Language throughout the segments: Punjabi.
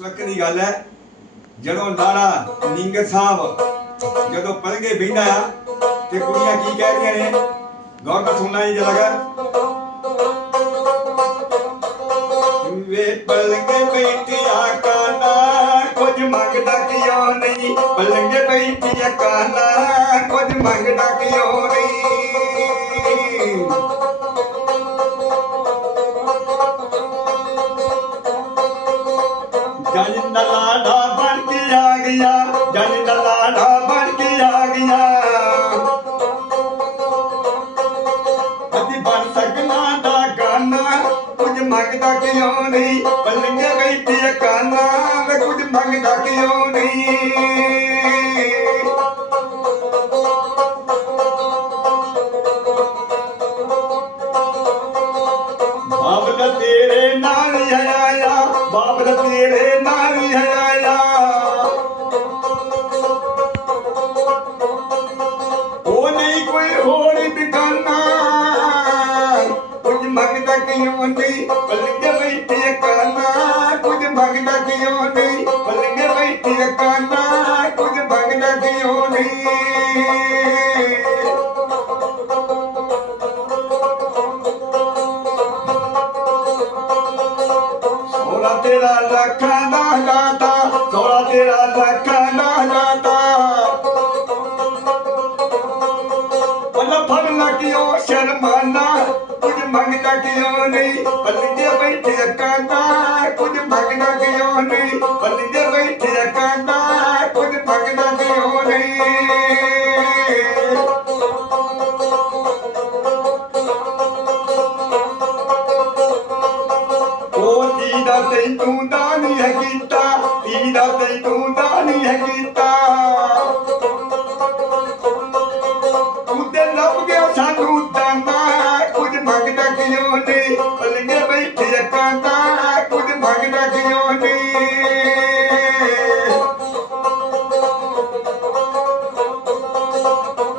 ਵਕਤ ਦੀ ਗੱਲ ਹੈ, ਜਦੋਂ ਲਾੜਾ ਨਿੰਗਰ ਸਾਹਿਬ ਜਦੋਂ ਪਲਗੇ ਬਹਿੰਦਾ ਆ, ਤੇ ਕੁੜੀਆਂ ਕੀ ਕਹਿ ਰਹੀਆਂ ਨੇ? ਗੌਰ ਨਾਲ ਸੁਣਨਾ ਹੀ ਜਰਾ ਵੇ ਪਲਗੇ ਬੈਠਿਆ ਕਾਨਾ, ਕੁਝ ਮੰਗਦਾ ਕਿਉਂ ਨਹੀਂ? ਪਲਗੇ ਬੈਠਿਆ ਕਾਨਾ, ਕੁਝ ਮੰਗਦਾ ਲਾੜਾ ਬਣ ਕੇ ਆ ਗਿਆ, ਜਨ ਦਾ ਲਾੜਾ ਬਣ ਕੇ ਆ ਗਿਆ। ਅਸੀਂ ਬਣ ਸਕਣਾ ਦਾ ਗਾਨਾ, ਕੁਝ ਮੰਗਦਾ ਕਿਉਂ ਨਹੀਂ? ਪਲੰਗੇ ਬੈਠੀ ਕਾਨਾ ਮੈਂ ਕੁਝ ਮੰਗਦਾ ਕਿਉਂ ਨਹੀਂ? ਤੇਰੇ ਨਾਲ ਆਇਆ ਕਿਉਂ ਨਹੀਂ ਪਲੰਗੇ ਬੈਠੀ ਕਾਨਾ, ਕੁਝ ਮੰਗਦਾ ਕਿਉਂ ਨਹੀਂ ਪਲੰਗੇ ਬੈਠੀ ਕਾਨਾ, ਕੁਝ ਮੰਗਦਾ ਕਿਉਂ ਨਹੀਂ ਤੇਰਾ ਲੱਖਾਂ ਦਾ ਲਾਤਾ, ਸੋਲਾ ਤੇਰਾ ਲੱਖਾਂ ਮੰਗਦਾ ਕਿਉਂ ਨਹੀਂ, ਪੱਲੇ ਬੈਠੇ ਕਾਂਦਾ ਕੁਝ ਮੰਗਦਾ ਕਿਉਂ ਨਹੀਂ? ਪੱਲੇ ਬੈਠੇ ਕਾਂਦਾ ਕੁਝ ਮੰਗਦਾ ਕਿਉਂ ਨਹੀਂ? ਉਹ ਦਾ ਤੈਨੂੰ ਦਾ ਨਹੀਂ ਹੈ ਕੀਤਾ ਤੀ ਦਾ ਤੈਨੂੰ ਦਾ ਨਹੀਂ ਹੈ ਕੀਤਾ? ਪਲੰਗੇ ਬੈਠੇ ਕੁਝ ਮੰਗਦਾ ਕਿਉਂ ਨਹੀਂ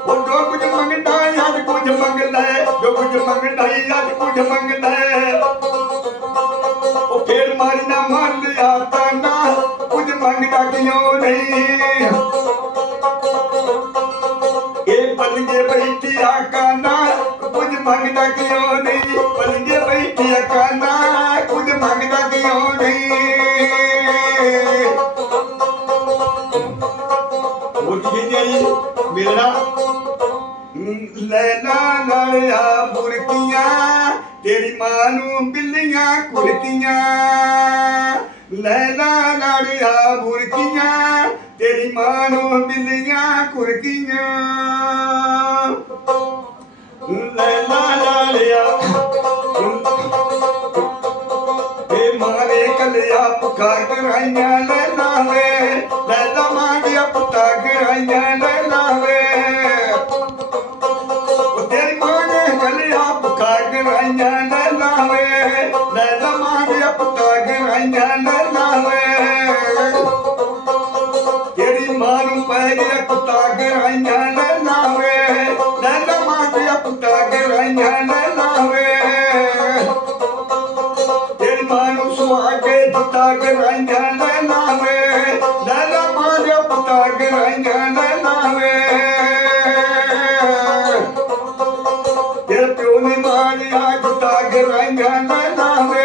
ਉਹ ਜੋ ਕੁਝ ਮੰਗਦਾ ਹੈ, ਅੱਜ ਕੁਝ ਮੰਗ ਲੈ ਜੋ ਕੁਝ ਮੰਗਦਾ ਅੱਜ ਕੁਝ ਮੰਗ ਲੈ ਉਹ ਫੇਰ ਮਾਰੀ ਨਾ ਮੰਨ ਲਿਆ ਤਾਨਾ ਕੁਝ ਮੰਗਦਾ ਕਿਉਂ ਨਹੀਂ ਇਹ ਪਲੰਗੇ ਬੈਠੀ ਆ ਕਾਨਾ ਕੁਝ ਮੰਗਦਾ ਕਿਉਂ ਕਿਉਂ ਨਹੀਂ ਉਹ ਕੀ ਕਹਿੰਦੀ ਮੇਰਾ। ਲੈਣਾ ਨਾਲਿਆ ਬੁਰਕੀਆਂ, ਤੇਰੀ ਮਾਂ ਨੂੰ ਬਿੱਲੀਆਂ ਕੁਰਕੀਆਂ ਲੈਣਾ ਨਾਲਿਆ ਬੁਰਕੀਆਂ, ਤੇਰੀ ਮਾਂ ਨੂੰ ਬਿੱਲੀਆਂ ਕੁਰਕੀਆਂ ਮਾਰੇ ਕਲਿਆ ਪੁਖਾ ਕਰਾਈਆਂ ਲੈ ਲਾਵੇ ਲੈ ਲਵਾਂਗੇ ਪੁੱਤਾ ਦਿੱਤਾ ਗਰਾਈਆਂ ਲੈ ਲਾਵੇ ਲੈ ਲਾ ਮਾਰਿਆ ਪਤਾ ਗਰਾਈਆਂ ਲੈ ਲਾਵੇ ਤੇਰੇ ਪਿਓ ਨੇ ਮਾਰਿਆ ਦਿੱਤਾ ਗਰਾਈਆਂ ਲੈ ਲਾਵੇ